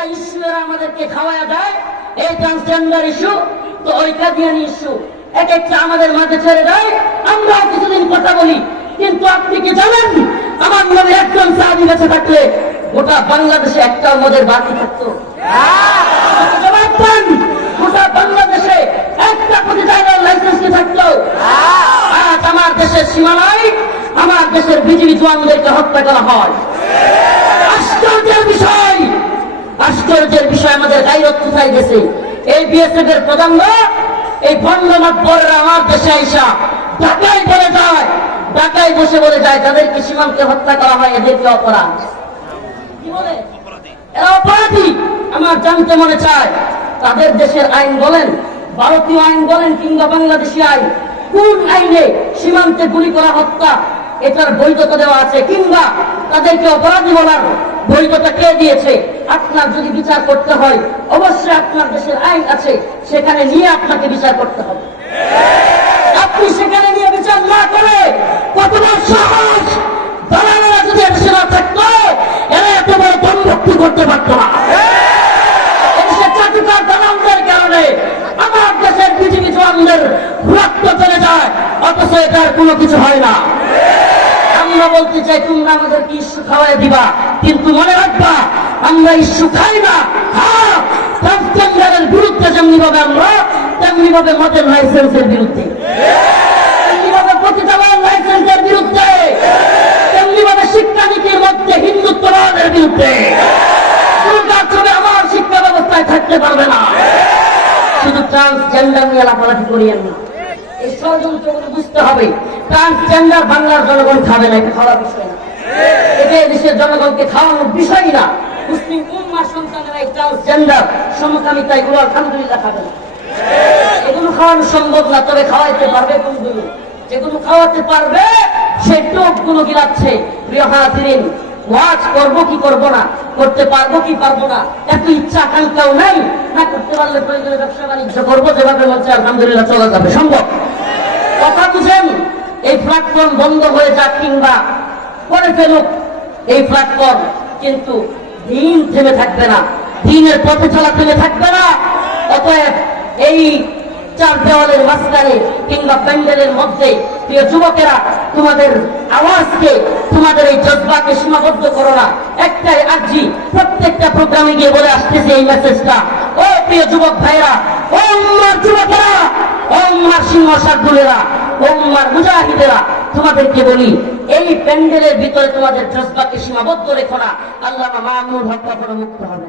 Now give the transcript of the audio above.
একটা ইস্যু এরা আমাদেরকে খাওয়ায়া দেয়, এই ট্রান্সজেন্ডার ইস্যু, তো ওই কাদিয়ান ইস্যু এক একটা আমাদের মাঝে ছেড়ে দেয়। আমরা কিছুদিন কথা বলি, কিন্তু আপনি কি জানেন আমার নামে একজন সাহাবী বেঁচে থাকলে গোটা বাংলাদেশে একটা মদের বাকি থাকতো? জবাব দেন, গোটা বাংলাদেশে একটা প্রতি জায়গার লাইসেন্স কি থাকতো? আজ আমার দেশের সীমানায় আমার দেশের বিজিবি জওয়ানদেরকে হত্যা করা হয়। আশ্চর্যের বিষয়, আশ্চর্যের বিষয়, আমাদের গায়রত কোথায় গেছে? এই বিএসএফ এর প্রধানরা, এই ভণ্ড মাতবররা আমার দেশে আইসা ঢাকায় বলে যায়, ঢাকায় বসে বলে যায় যাদেরকে সীমান্তে হত্যা করা হয় এদেরকে অপরাধ। কি বলে? এরা অপরাধী। আমার জানতে মনে চায় তাদের দেশের আইন বলেন, ভারতীয় আইন বলেন কিংবা বাংলাদেশি আইন, কোন আইনে সীমান্তে গুলি করা হত্যা এটার বৈধতা দেওয়া আছে, কিংবা তাদেরকে অপরাধী বলার বৈধতা কে দিয়েছে? আপনার যদি বিচার করতে হয় অবশ্যই আপনার দেশের আইন আছে, সেখানে নিয়ে আপনাকে বিচার করতে হবে। আপনি সেখানে নিয়ে বিচার না করে কত বড় সাহস! দালালেরা যদি দেশে না থাকতো এরা এত বড় দমভক্তি করতে পারতো না। এদেশের চাটুকার দালালদের কারণে আমার দেশের বিজিবি জওয়ানদের রক্ত চলে যায়, অথচ এটার কোনো কিছু হয় না। আমরা বলতে চাই তোমরা আমাদেরকে ইস্যু খাওয়াই দিবা, কিন্তু মনে রাখবা আমরা ইস্যু খাই না। হ্যাঁ, ট্রান্সজেন্ডারের বিরুদ্ধে যেমনি ভাবে আমরা, তেমনি ভাবে মদের লাইসেন্সের বিরুদ্ধে, তেমনি ভাবে প্রতিযোগের লাইসেন্সের বিরুদ্ধে, তেমনি ভাবে শিক্ষানীতির মধ্যে হিন্দুত্ববাদের বিরুদ্ধে। আমার শিক্ষা ব্যবস্থায় থাকতে পারবে না। শুধু ট্রান্সজেন্ডার নিয়ে লাফালাফি করিয়েন না, এই ষড়যন্ত্রগুলো বুঝতে হবে। ট্রান্সজেন্ডার বাংলার জনগণ খাবে না, এটা খাওয়ার বিষয় না, এটা দেশের জনগণকে খাওয়ানোর বিষয় না। মুসলিম উম্মার সন্তানেরা এই ট্রান্সজেন্ডার সমকামিতা এগুলো আলহামদুলিল্লাহ খাবে না, এগুলো খাওয়ানো সম্ভব না। তবে খাওয়াইতে পারবে কোনগুলো? যেগুলো খাওয়াতে পারবে সেই টোপগুলো গিলাচ্ছে। প্রিয় হাজিরিন, ওয়াজ করবো কি করবো না, করতে পারবো কি পারবো না, এত ইচ্ছা আকাঙ্ক্ষাও নাই। না করতে পারলে প্রয়োজনে ব্যবসা বাণিজ্য করবো, যেভাবে বলছে আলহামদুলিল্লাহ চলা যাবে, সম্ভব। কথা বুঝেন, এই প্ল্যাটফর্ম বন্ধ হয়ে যাক কিংবা করে ফেলুক এই প্ল্যাটফর্ম, কিন্তু দিন থেমে থাকবে না, দিনের পথে চলা থেমে থাকবে না। অতএব এই চার দেওয়ালের মাঝখানে কিংবা প্যান্ডেলের মধ্যে প্রিয় যুবকেরা, তোমাদের আওয়াজকে, তোমাদের এই জজবাকে সীমাবদ্ধ করো না। একটাই আর্জি, প্রত্যেকটা প্রোগ্রামে গিয়ে বলে আসতেছে এই মেসেজটা, ও প্রিয় যুবক ভাইরা, ও উম্মার যুবকেরা, ও উম্মার সিংহ শার্দুলেরা, ও উম্মার মুজাহিদেরা, তোমাদেরকে বলি এই প্যান্ডেলের ভিতরে তোমাদের জজবাকে সীমাবদ্ধ রেখো না। আল্লামা মামুনুল হক কখনো মুক্ত হবে।